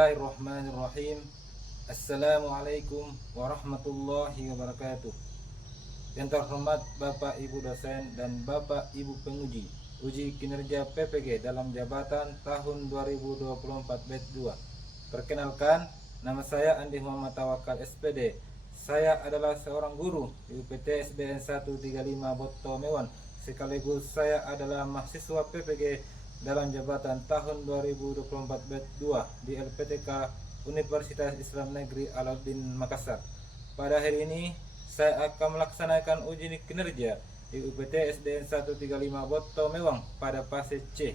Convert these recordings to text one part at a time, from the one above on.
Bismillahirrahmanirrahim. Assalamualaikum warahmatullahi wabarakatuh. Yang terhormat Bapak Ibu dosen dan Bapak Ibu penguji uji kinerja PPG dalam jabatan tahun 2024 batch 2. Perkenalkan, nama saya Andi Muhammad Tawakal SPD. Saya adalah seorang guru di UPT SDN 135 Boto Mewan. Sekaligus saya adalah mahasiswa PPG dalam jabatan tahun 2024 batch 2 di LPTK Universitas Islam Negeri Alauddin Makassar. Pada hari ini saya akan melaksanakan uji kinerja di UPT SDN 135 Boto Mewang pada fase C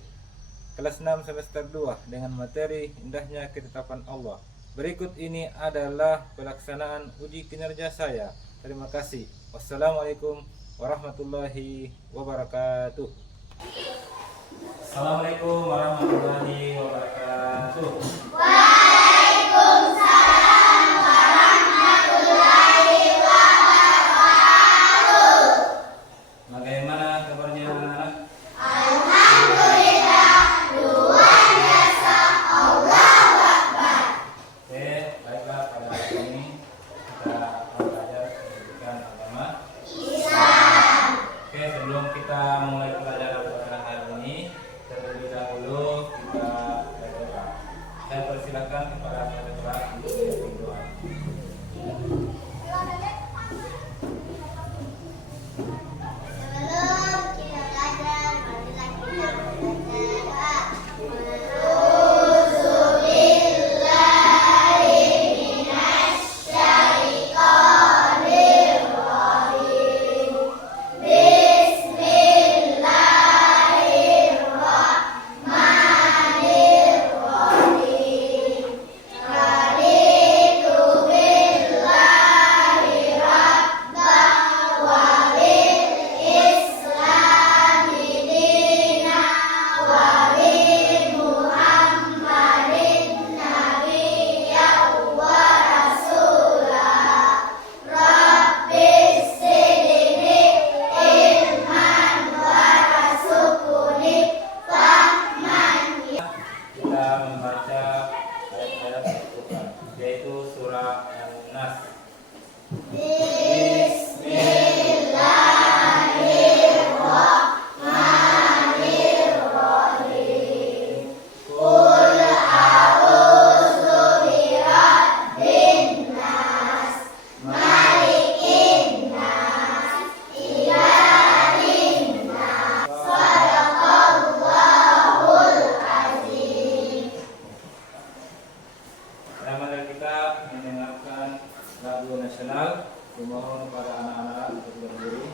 kelas 6 semester 2 dengan materi indahnya ketetapan Allah. Berikut ini adalah pelaksanaan uji kinerja saya. Terima kasih. Wassalamualaikum warahmatullahi wabarakatuh. Assalamualaikum warahmatullahi wabarakatuh. Waalaikumsalam warahmatullahi wabarakatuh. Bagaimana kabarnya anak-anak? Alhamdulillah, luar biasa, Allahu Akbar. Oke, baiklah, pada hari ini kita akan belajar pendidikan agama Islam. Oke, sebelum kita mulai pelajaran pada hari ini, terlebih dahulu kita berdoa. Saya persilakan kepada saudara untuk memimpin doa. Sebelum kita belajar, marilah kita membaca doa. Kita membaca ayat-ayat Al-Quran, yaitu surah An-Nas. Mari kita mendengarkan lagu nasional. Memohon kepada anak-anak untuk berdiri.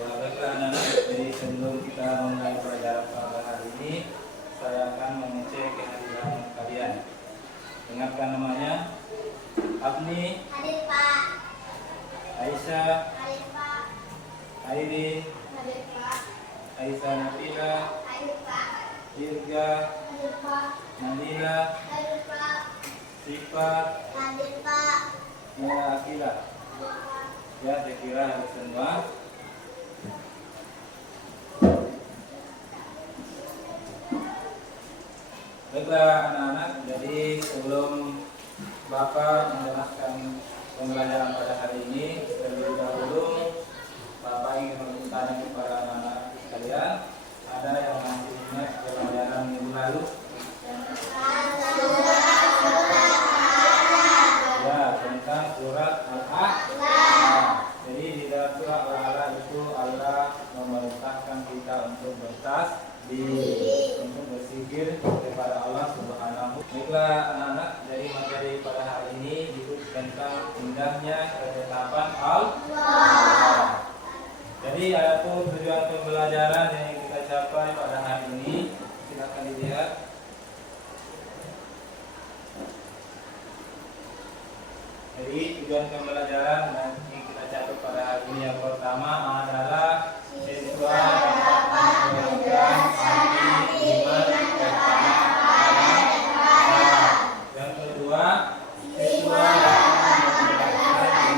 Baiklah anak-anak, jadi sebelum kita mulai pelajaran pada hari ini, saya akan mengecek kehadiran kalian. Dengarkan namanya: Abni, Hadir Pak, Aisyah, hadir Pak, Airin, hadir Pak, Aisyah Nabila, hadir Pak, Dirga, hadir Pak, Nabila, hadir Pak, Sifat, hadir Pak, Mira Akila. hadir Pak. Ya, saya kira harus semua. Baiklah anak-anak, jadi sebelum Bapak menjelaskan pembelajaran pada hari ini, terlebih dahulu Bapak ingin bertanya kepada anak-anak sekalian, ada yang masih ingat pelajaran minggu lalu? Ya, tentang surat Al-A'la. Jadi di dalam surah Al-A'la itu Allah memerintahkan kita untuk bertasbih. untuk berzikir kepada Allah Subhanahu. Baiklah anak-anak, dari materi pada hari ini itu tentang indahnya ketetapan Allah. Jadi adapun tujuan pembelajaran yang kita capai pada hari ini, silakan dilihat. Jadi tujuan pembelajaran yang kita capai pada hari ini yang pertama adalah siswa dapat menjalankan arti iman kepada Allah. Yang kedua, siswa dapat menjalankan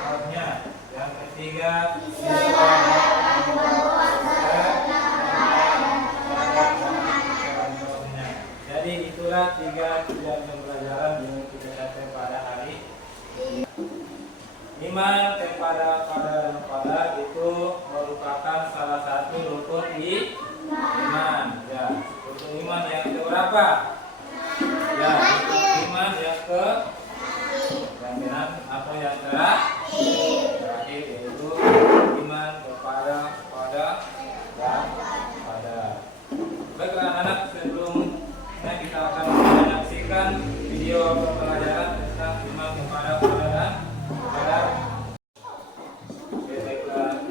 contohnya. Yang ketiga, siswa dapat contohnya. Jadi itulah 3 tujuan pembelajaran yang kita capai pada hari ini. Iman kepada qadar dan qadar itu merupakan salah satu rukun iman. Ya, rukun iman yang keberapa? Ya, rukun iman yang ke yang apa yang terakhir yaitu iman kepada qadar dan qadar. Baiklah anak-anak, sebelumnya kita akan menyaksikan video pembelajaran tentang iman kepada qadar dan qadar. Oke, baiklah.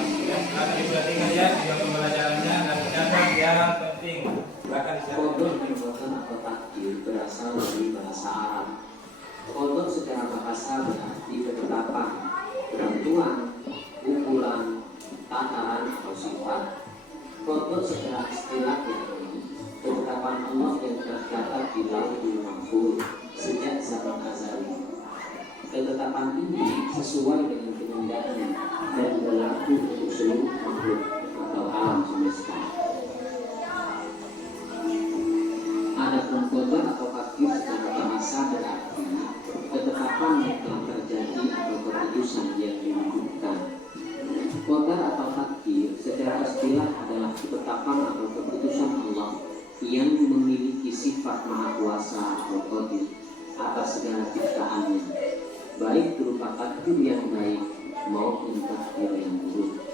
Silakan diperhatikan ya video pembelajarannya dan catat yang penting. Silakan Qadar disiapkan. merupakan atau takdir berasal dari bahasa Arab. Qadar secara bahasa berarti ketetapan, penentuan, ukuran, tataran atau sifat. Qadar secara istilah yakni ketetapan Allah yang tercatat di Lauhul Mahfuz sejak zaman azali. Ketetapan ini sesuai dengan kehendaknya dan berlaku untuk seluruh makhluk atau alam semesta. Adapun qadar atau takdir secara bahasa berarti ketetapan yang telah terjadi atau keputusan yang diwujudkan. Qadar atau takdir secara istilah adalah ketetapan atau keputusan Allah yang memiliki sifat maha kuasa atau qadir atas segala ciptaannya, baik berupa takdir yang baik maupun takdir yang buruk.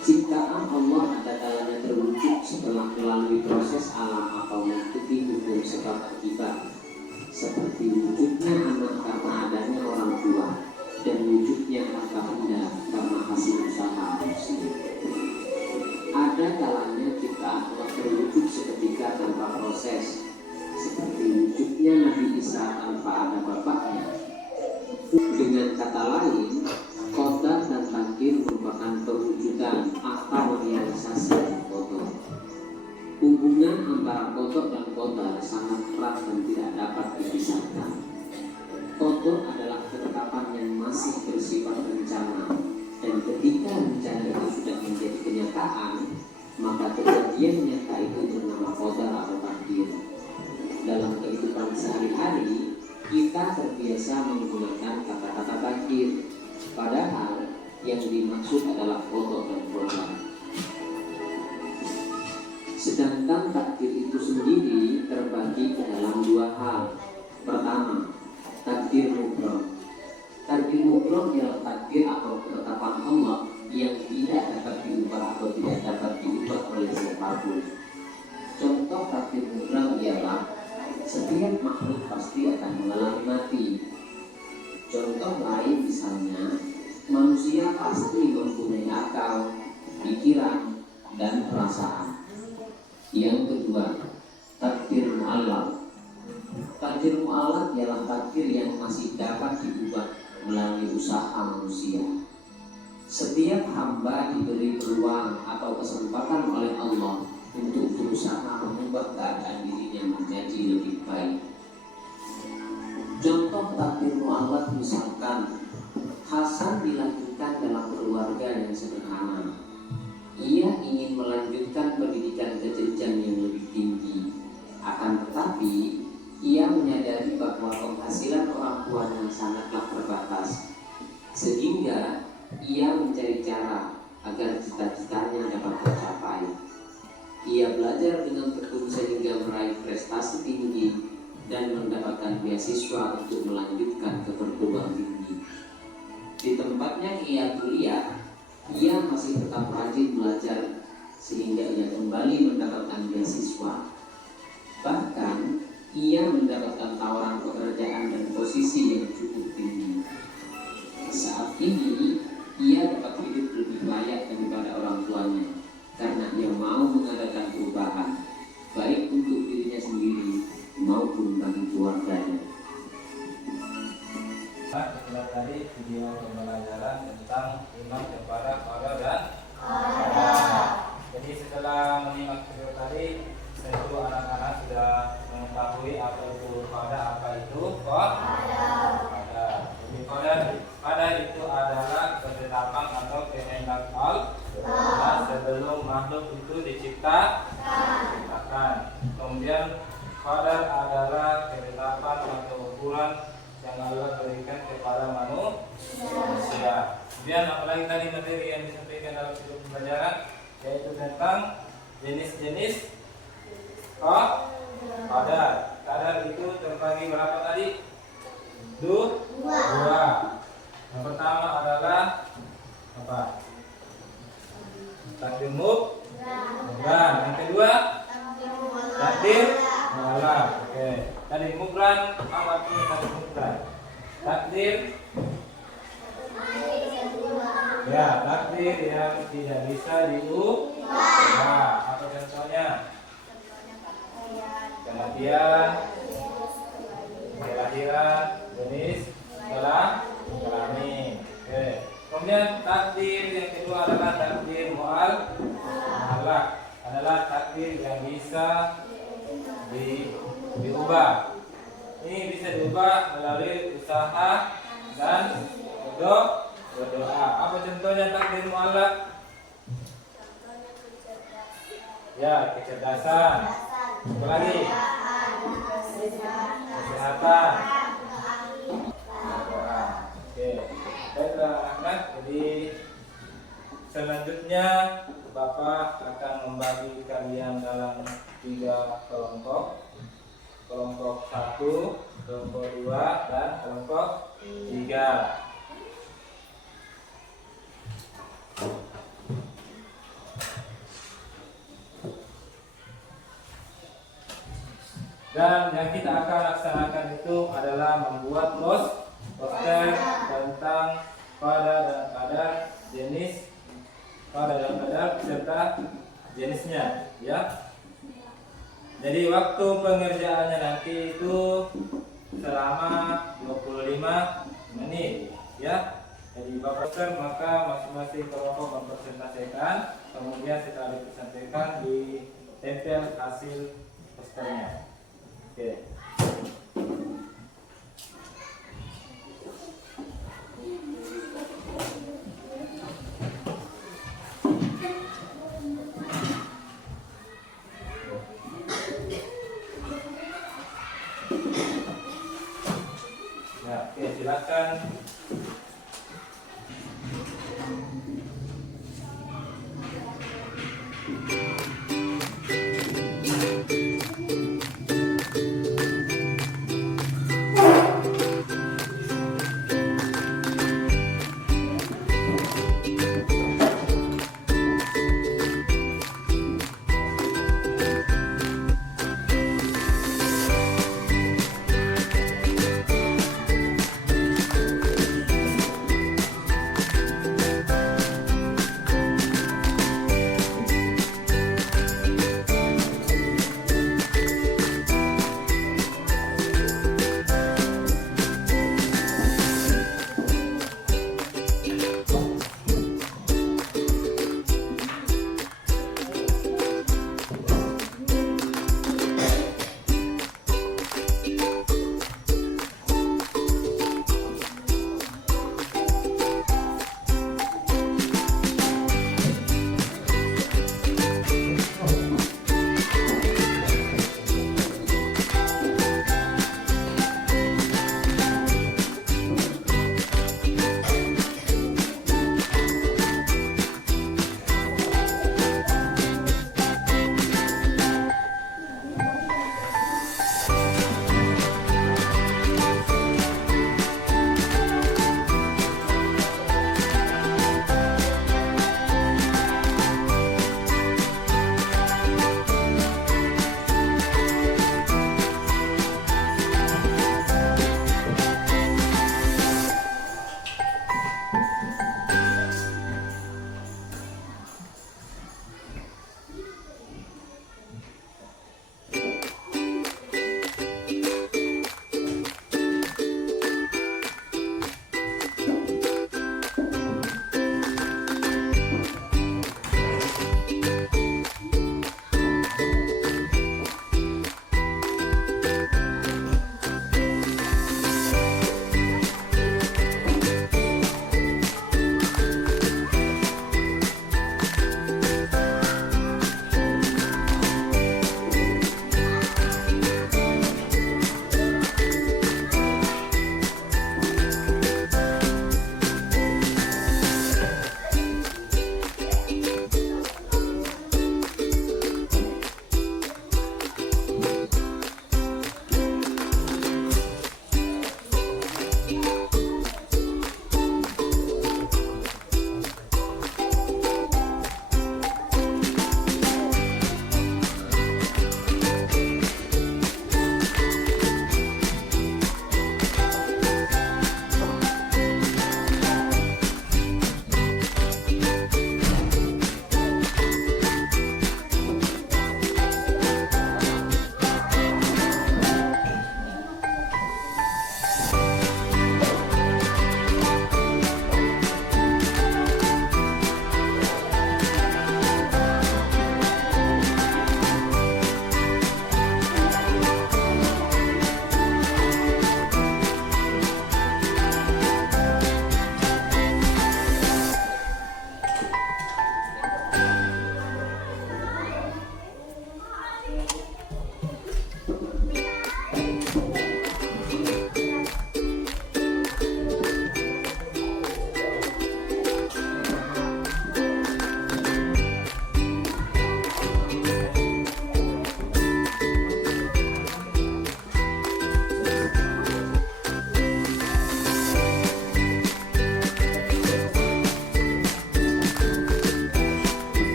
Ciptaan Allah ada kalanya terwujud setelah melalui proses alam atau mengikuti hukum sebab akibat, seperti wujudnya anak karena adanya orang tua dan wujudnya harta benda karena hasil usaha manusia. Ada kalanya ciptaan Allah terwujud seketika tanpa proses, seperti wujudnya Nabi Isa tanpa ada bapaknya. Dengan kata lain, qadar dan takdir merupakan perwujudan atau realisasi dari qadar. Hubungan antara qadar dan qadar sangat erat dan tidak dapat dipisahkan. Qadar adalah ketetapan yang masih bersifat rencana, dan ketika rencana itu sudah menjadi kenyataan, maka kejadian nyata itu bernama qadar atau takdir. Dalam kehidupan sehari-hari, kita terbiasa menggunakan kata-kata takdir, padahal yang dimaksud adalah qadar dan qadar. Sedangkan takdir itu sendiri terbagi ke dalam 2 hal. Pertama, takdir mubrom. Takdir mubrom ialah takdir atau ketetapan Allah yang tidak dapat diubah atau tidak dapat diubah oleh siapapun. Contoh takdir mubrom ialah setiap makhluk pasti akan mengalami mati. Contoh lain misalnya, manusia pasti mempunyai akal, pikiran, dan perasaan. Yang kedua, takdir mu'allaq. Takdir mu'allaq ialah takdir yang masih dapat diubah melalui usaha manusia. Setiap hamba diberi peluang atau kesempatan oleh Allah untuk berusaha mengubah keadaan dirinya menjadi lebih baik. Contoh takdir mu'allaq misalkan, Hasan dilahirkan dalam keluarga yang sederhana. Ia ingin melanjutkan pendidikan ke jenjang yang lebih tinggi. Akan tetapi, ia menyadari bahwa penghasilan orang tuanya sangatlah terbatas, sehingga ia mencari cara agar cita-citanya dapat tercapai. Ia belajar dengan tekun sehingga meraih prestasi tinggi dan mendapatkan beasiswa untuk melanjutkan ke perguruan tinggi. Di tempatnya ia kuliah, ia masih tetap rajin belajar sehingga ia kembali mendapatkan beasiswa. Bahkan ia mendapatkan tawaran pekerjaan dan posisi yang cukup tinggi. Saat ini ia dapat hidup lebih layak daripada orang tuanya karena ia mau mengadakan perubahan baik untuk dirinya sendiri maupun bagi keluarganya. Itulah tadi video pembelajaran tentang iman kepada qadar dan qadar. Jadi setelah menyimak video tadi, tentu anak-anak sudah mengetahui apa itu qadar, apa itu qadar. Jadi qadar itu adalah ketetapan atau kehendak Allah sebelum makhluk itu diciptakan. Kemudian qadar adalah ketetapan atau ukuran yang Allah berikan kepada manusia. Kemudian apalagi tadi materi yang disampaikan dalam video pembelajaran, yaitu tentang jenis-jenis qadar. Qadar itu terbagi berapa tadi? Dua. Yang pertama adalah apa? Takdir mubran. Yang kedua takdir mu'allaq. Oke. Tadi mubran, apa artinya takdir mubran? Takdir ya, takdir yang tidak bisa diubah. Apa contohnya? Kematian, kelahiran, jenis kelamin. Oke. Kemudian takdir yang kedua adalah takdir mu'allaq. Adalah takdir yang bisa diubah. Ini bisa diubah melalui usaha dan berdoa. Apa contohnya takdir mu'allaq? Ya, kecerdasan. Apa lagi? Kesehatan. Oke. Baiklah anak-anak, jadi selanjutnya Bapak akan membagi kalian dalam 3 kelompok. Kelompok 1, kelompok 2, dan kelompok 3. Dan yang kita akan laksanakan itu adalah membuat poster tentang qadar dan qadar, jenis qadar dan qadar serta jenisnya, ya. Jadi waktu pengerjaannya nanti itu selama 25 menit, ya. Jadi Bapak poster, maka masing-masing kelompok mempresentasikan, kemudian setelah dipresentasikan ditempel hasil posternya. Oke. Nah, oke, silakan.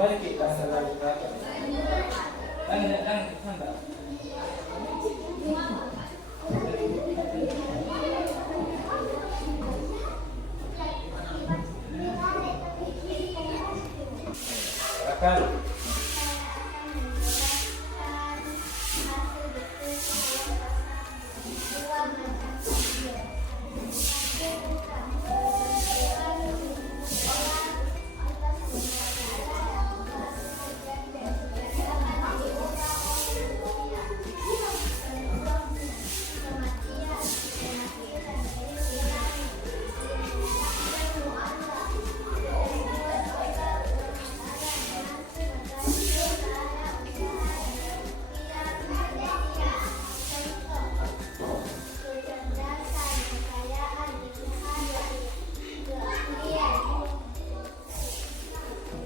Kembali kita selalu belakang. Jangan enggak. Silakan.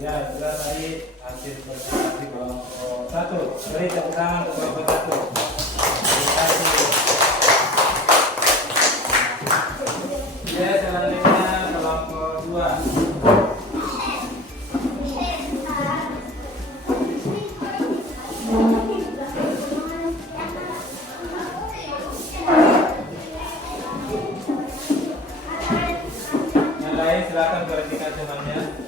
Ya, sudah tadi hasil presentasi kelompok 1. Beri tepuk tangan untuk kelompok 1. Terima kasih. Ya, selanjutnya kelompok 2. Yang lain silakan perhatikan temannya.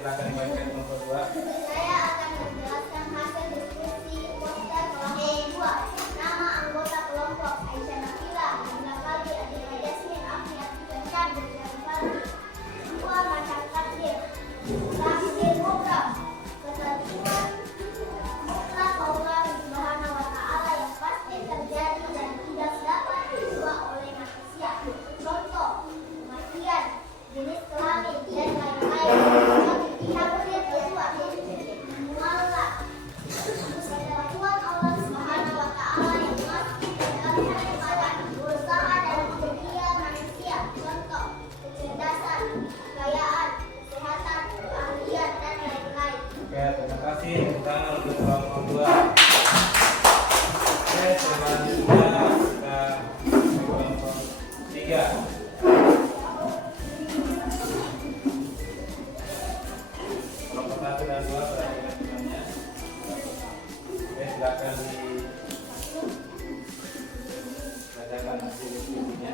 Silakan dibacakan kelompok 2. Saya akan menjelaskan hasil diskusi poster kelompok 2. Nama anggota kelompok Aisyah Nabila, Nabila Fadli, Adila Yasmin, Afiat Kencang, dan Fadli. Dua macam takdir. Takdir mutlak. Ketentuan mutlak Allah Subhanahu wa Ta'ala yang pasti terjadi dan tidak dapat diubah oleh manusia. Contoh, kematian, jenis kelamin, dan lain-lain. Takdir kedua, mualaf. Ketentuan Allah Subhanahu wa Ta'ala yang pasti tergantung pada usaha dan kegiatan manusia. Contoh, kecerdasan, kekayaan, kesehatan, keahlian, dan lain-lain. Oke, terima kasih. Tepuk tangan untuk kelompok 2. Oke, selanjutnya kita ke kelompok 3. Kelompok 1 dan 2 perhatikan temannya. Oke, silakan dibacakan hasil diskusinya.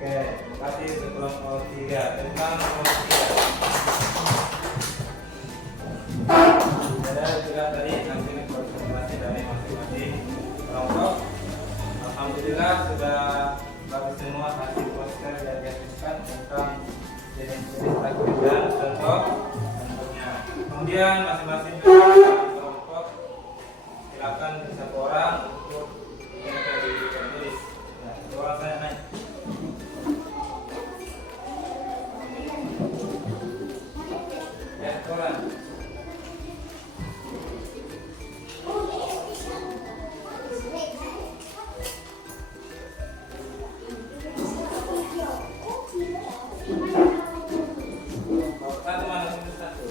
Oke, terima kasih untuk kelompok 3. Tentang kelompok 3. Ada juga tadi hasil presentasi dari masing-masing kelompok. Alhamdulillah sudah bagus semua hasil poster yang dihasilkan tentang jenis-jenis takdir dan contoh bentuknya. Kemudian masing-masing kelompok silakan satu orang untuk menulis. Nah, satu orang saya naik. Ya, satu orang. Satu mana satu satu.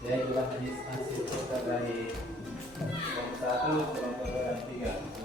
Ya, itulah hasil poster dari kelompok 1, kelompok 2, dan 3.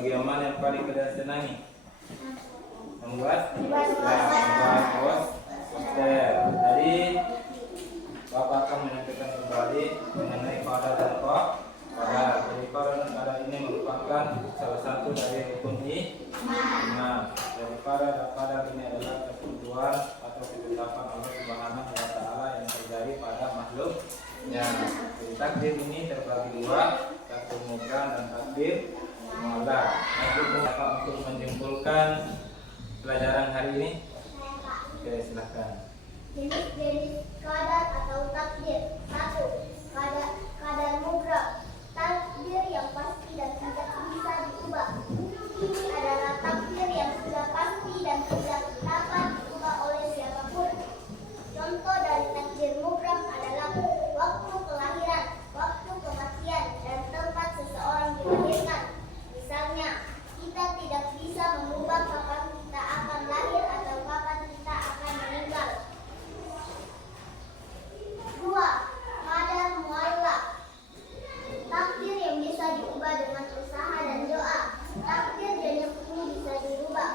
bagian mana yang paling kalian senangi? Membuat poster. Jadi Bapak akan menyampaikan kembali mengenai pada dan kok. Jadi pada dan kada ini merupakan salah satu dari rukun iman. Jadi pada ini adalah ketentuan atau ketetapan Allah Subhanahu wa Ta'ala yang terjadi pada makhluknya. Jadi takdir ini terbagi dua, takdir mubram dan takdir muallaq. Untuk menyimpulkan pelajaran hari ini, oke, silahkan. Jenis-jenis qadar atau takdir. 1. Qadar mubram, takdir yang pasti dan tidak bisa diubah. Ini adalah takdir yang sudah pasti dan tidak dapat diubah oleh siapapun. Contoh dari takdir mubram adalah waktu kelahiran, waktu kematian, dan tempat seseorang dilahirkan. Misalnya, kita tidak bisa mengubah kapan kita akan lahir atau kapan kita akan meninggal. 2. Qadar muallaq, takdir yang bisa diubah dengan usaha dan doa. Takdir jenis ini bisa dirubah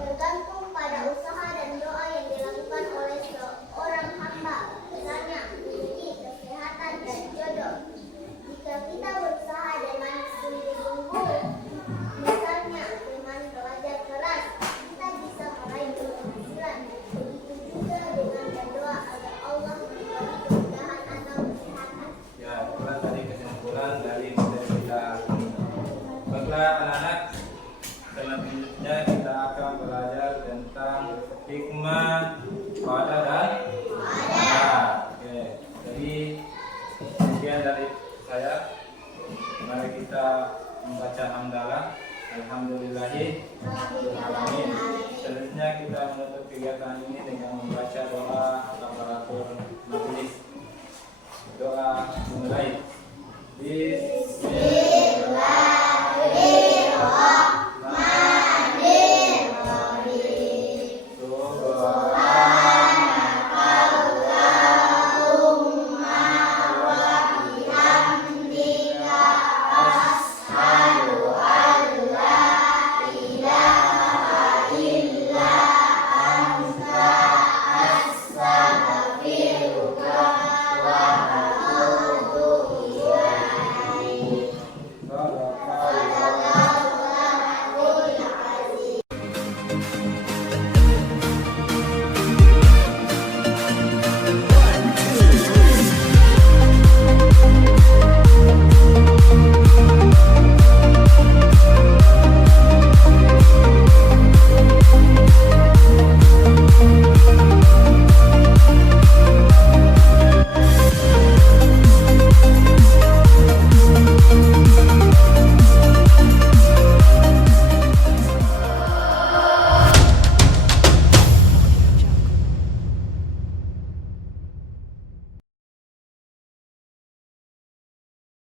tergantung pada usaha dan doa yang dilakukan oleh seorang hamba. Misalnya, rezeki, kesehatan, dan jodoh. Jika kita berusaha dengan sungguh-sungguh, misalnya dengan belajar keras, kita bisa meraih keberhasilan. Begitu juga dengan berdoa agar Allah memberi kemudahan atau kesehatan. Ya, itulah tadi kesimpulan dari materi kita ini. Baiklah anak-anak, selanjutnya kita akan belajar tentang hikmah pada dan Oke, jadi sekian dari saya. Mari kita membaca hamdalah. Alhamdulillahirrahmanirrahim. Selanjutnya kita menutup kegiatan ini dengan membaca doa kafaratul majelis. Doa mulai. Bismillah.